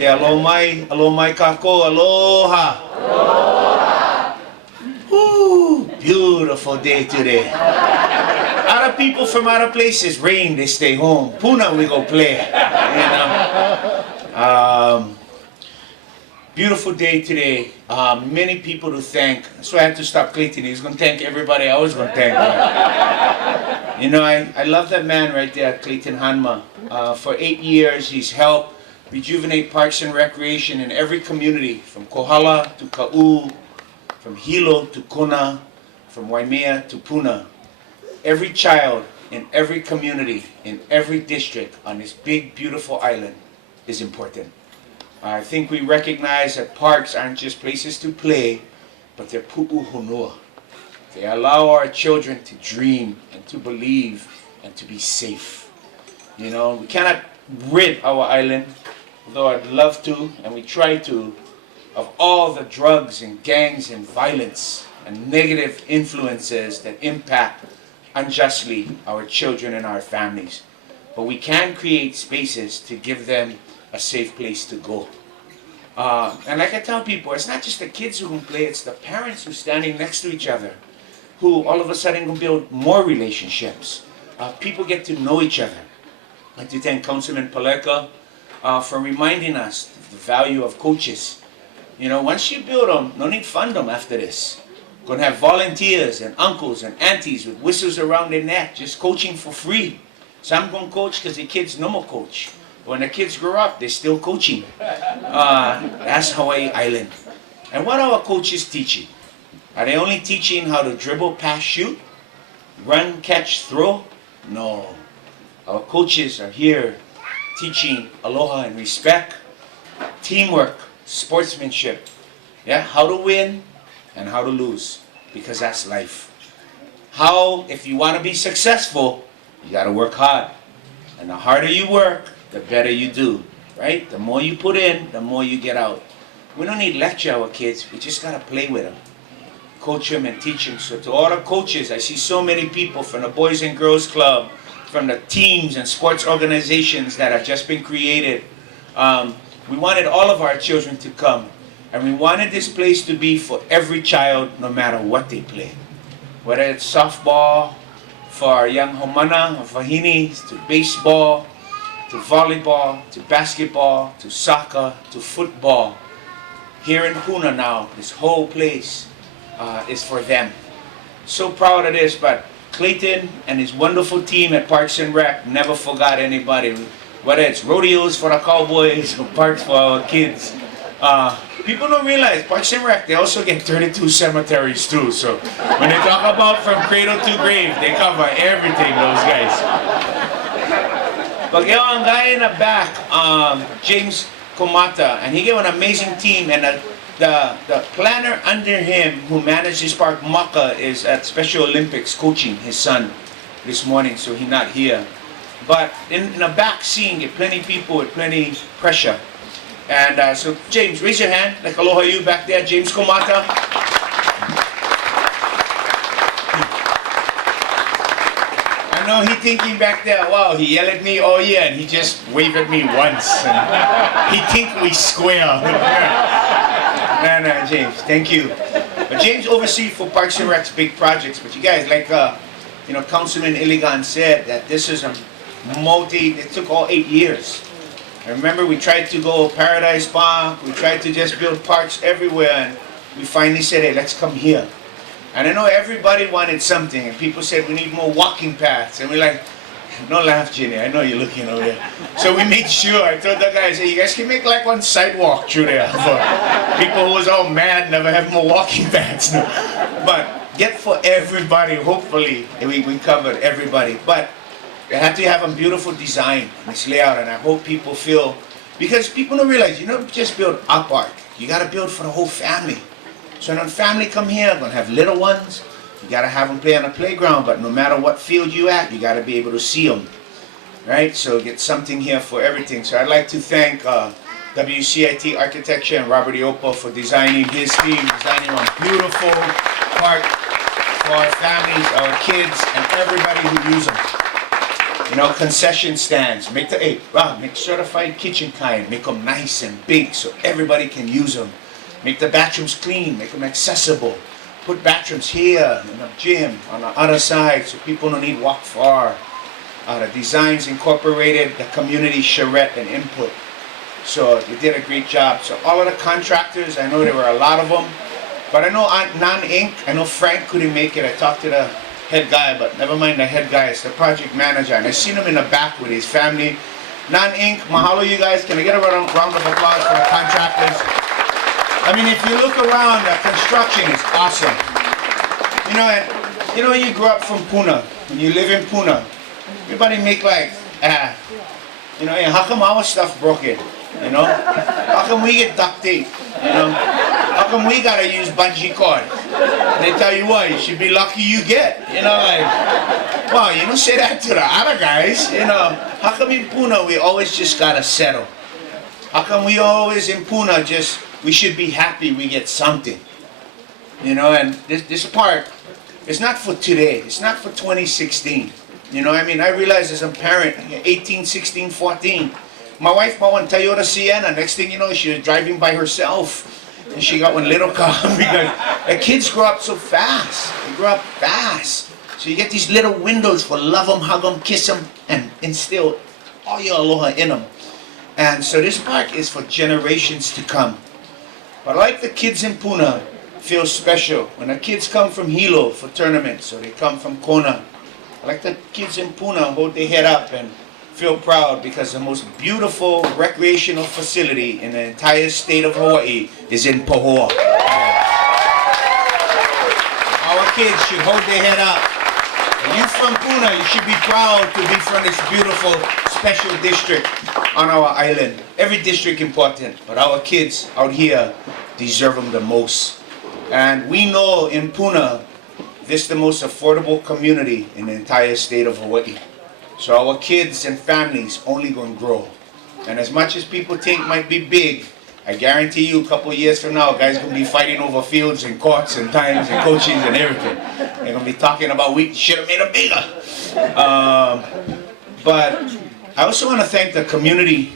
Yeah, alo mai kako, aloha. Woo, beautiful day today. Other people from other places, rain, they stay home. Puna, we go play. You know? Beautiful day today. Many people to thank. That's why I had to stop Clayton. He was going to thank everybody. I was going to thank him. You know, I love that man right there, Clayton Hanma. For 8 years, he's helped rejuvenate parks and recreation in every community, from Kohala to Ka'u, from Hilo to Kona, from Waimea to Puna. Every child in every community, in every district on this big, beautiful island is important. I think we recognize that parks aren't just places to play, but they're pu'u honua. They allow our children to dream and to believe and to be safe. You know, we cannot rid our island, although I'd love to, and we try to, of all the drugs and gangs and violence and negative influences that impact unjustly our children and our families. But we can create spaces to give them a safe place to go. And like I tell people, it's not just the kids who can play, it's the parents who are standing next to each other, who all of a sudden can build more relationships. People get to know each other. I'd like to thank Councilman Paleka for reminding us of the value of coaches. You know, once you build them, no need to fund them after this. Gonna have volunteers and uncles and aunties with whistles around their neck, just coaching for free. Some gonna coach because the kids no more coach. When the kids grow up, they're still coaching. That's Hawaii Island. And what are our coaches teaching? Are they only teaching how to dribble, pass, shoot? Run, catch, throw? No. Our coaches are here teaching aloha and respect, teamwork, sportsmanship, yeah, how to win and how to lose, because that's life. How, if you want to be successful, you got to work hard. And the harder you work, the better you do, right? The more you put in, the more you get out. We don't need to lecture our kids, we just got to play with them. Coach them and teach them. So to all the coaches, I see so many people from the Boys and Girls Club, from the teams and sports organizations that have just been created. We wanted all of our children to come, and we wanted this place to be for every child, no matter what they play. Whether it's softball, for our young Homana or Vahinis, to baseball, to volleyball, to basketball, to soccer, to football. Here in Puna now, this whole place is for them. So proud of this, but Clayton and his wonderful team at Parks and Rec never forgot anybody. Whether it's rodeos for the cowboys or parks for our kids. People don't realize Parks and Rec, they also get 32 cemeteries too. So when they talk about from cradle to grave, they cover everything, those guys. But ang guy in the back, James Komata, and he gave an amazing team, and the planner under him who manages Park Maka is at Special Olympics coaching his son this morning, so he's not here. But in the back scene, get plenty people with plenty pressure. And so James, raise your hand, like aloha you back there, James Komata. I know he thinking back there, wow, he yelled at me all year and he just waved at me once. And he think we square. No, James, thank you. But James oversees for Parks and Rec's big projects. But you guys, like Councilman Iligan said, that this is a it took all 8 years. I remember we tried to go Paradise Park, we tried to just build parks everywhere, and we finally said, hey, let's come here. And I know everybody wanted something, and people said we need more walking paths, and we're like, don't laugh, Jenny, I know you're looking over there. So we made sure, I told the guys, hey, you guys can make like one sidewalk through there for people who was all mad, never have more walking paths. No. But get for everybody, hopefully, we covered everybody. But you have to have a beautiful design, this layout, and I hope people feel, because people don't realize, you don't just build a park, you got to build for the whole family. So when family come here, going to have little ones, you got to have them play on the playground, but no matter what field you at, you got to be able to see them, right? So get something here for everything. So I'd like to thank WCIT Architecture and Robert Iopo for designing his team, designing a beautiful park for our families, our kids, and everybody who uses them. You know, concession stands. Make make certified kitchen kind. Make them nice and big so everybody can use them. Make the bathrooms clean. Make them accessible. Put bathrooms here in the gym on the other side so people don't need to walk far. The designs incorporated the community charrette and input. So they did a great job. So all of the contractors, I know there were a lot of them. But I know Non-Inc., I know Frank couldn't make it. I talked to the head guy, but never mind the head guy, it's the project manager. And I seen him in the back with his family. Non-Inc., mahalo you guys. Can I get a round of applause for the contractors? I mean, if you look around, the construction is awesome. You know, when you grew up from Puna, when you live in Puna, everybody make like, you know, how come our stuff broken? You know? How come we get duct tape? You know? How come we gotta use bungee cord? And they tell you what, you should be lucky you get. You know, like, well, you don't say that to the other guys. You know, how come in Puna we always just gotta settle? How come we always in Puna we should be happy we get something? You know, and this part, it's not for today. It's not for 2016. You know, I mean, I realize as a parent, 18, 16, 14, my wife bought one Toyota Sienna. Next thing you know, she was driving by herself. And she got one little car because the kids grow up so fast. They grow up fast. So you get these little windows for love them, hug them, kiss them, and instill all your aloha in them. And so this park is for generations to come. But like the kids in Puna feel special when the kids come from Hilo for tournaments, or they come from Kona. I like the kids in Puna hold their head up and feel proud because the most beautiful recreational facility in the entire state of Hawaii is in Pahoa. Our kids should hold their head up. If you're from Puna, you should be proud to be from this beautiful special district on our island. Every district important, but our kids out here deserve them the most. And we know in Puna, this is the most affordable community in the entire state of Hawaii. So our kids and families only going to grow. And as much as people think might be big, I guarantee you a couple of years from now, guys going to be fighting over fields and courts and times and coaches and everything. They're going to be talking about we should have made it bigger. But I also want to thank the community.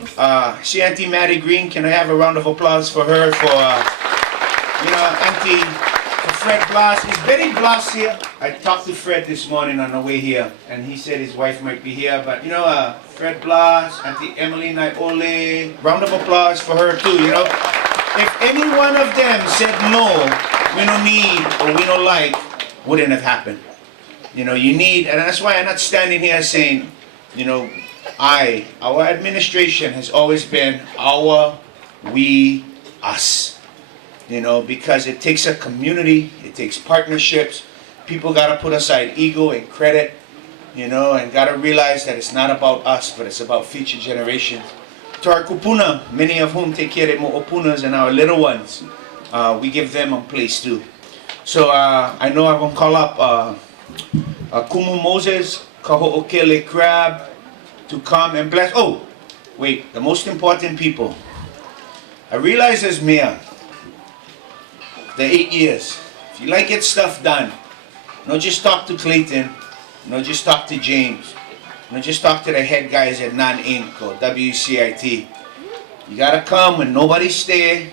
See Auntie Maddie Green, can I have a round of applause for her, for, Auntie, for Fred Blas. Is Betty Blas here? I talked to Fred this morning on the way here, and he said his wife might be here, but Fred Blas, Auntie Emily Naiole, round of applause for her too, you know. If any one of them said no, we don't need or we don't like, wouldn't have happened. You know, you need, and that's why I'm not standing here saying, you know, our administration has always been our, we, us. You know, because it takes a community, it takes partnerships. People gotta put aside ego and credit, you know, and gotta realize that it's not about us, but it's about future generations. To our kupuna, many of whom take care of mo'opunas and our little ones, we give them a place too. So I know I'm gonna call up Kumu Moses, Kaho'okele Crab, to come and bless. Oh, wait, the most important people. I realize as mayor, the 8 years, if you like get stuff done, not just talk to Clayton, not just talk to James, not just talk to the head guys at Non-Inc. or WCIT. You gotta come when nobody's there.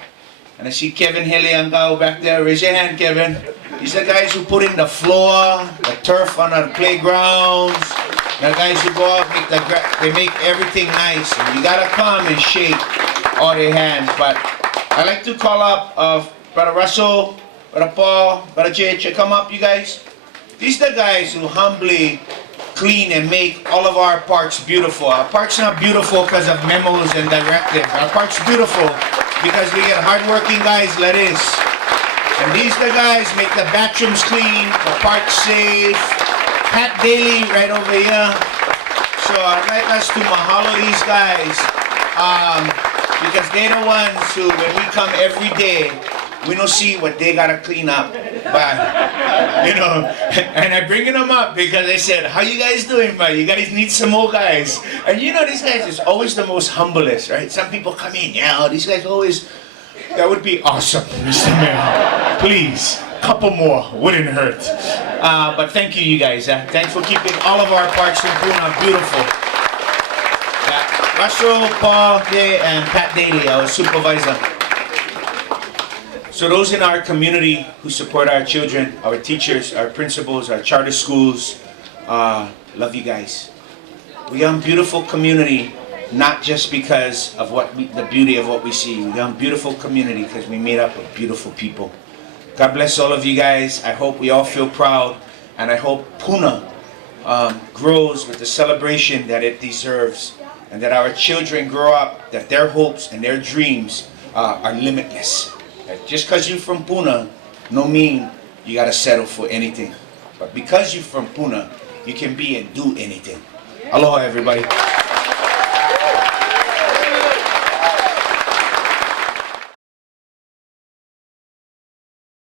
And I see Kevin Heliangao back there. Raise your hand, Kevin. These are the guys who put in the floor, the turf on our playgrounds. The guys who go out, they make everything nice. And you gotta come and shake all their hands. But I like to call up Brother Russell, Brother Paul, Brother J, come up, you guys. These are the guys who humbly clean and make all of our parks beautiful. Our parks not beautiful because of memos and directives. Our parks beautiful because we get hardworking guys like this. And these are the guys make the bathrooms clean, the parks safe. Pat Daly right over here. So I'd like us to mahalo these guys because they're the ones who, when we come every day, we don't see what they gotta clean up, but you know, and I'm bringing them up because they said, how you guys doing, man? You guys need some more guys. And you know, these guys is always the most humblest, right? Some people come in, yeah, these guys always, that would be awesome, Mr. Mayor. Please, couple more, wouldn't hurt. But thank you, you guys. Thanks for keeping all of our parks in Puna beautiful. Russell, Paul, Day, and Pat Daly, our supervisor. So those in our community who support our children, our teachers, our principals, our charter schools, love you guys. We are a beautiful community, not just because of the beauty of what we see. We are a beautiful community because we made up of beautiful people. God bless all of you guys. I hope we all feel proud, and I hope Puna grows with the celebration that it deserves, and that our children grow up, that their hopes and their dreams are limitless. That just because you're from Puna, no mean you gotta settle for anything. But because you're from Puna, you can be and do anything. Aloha, everybody.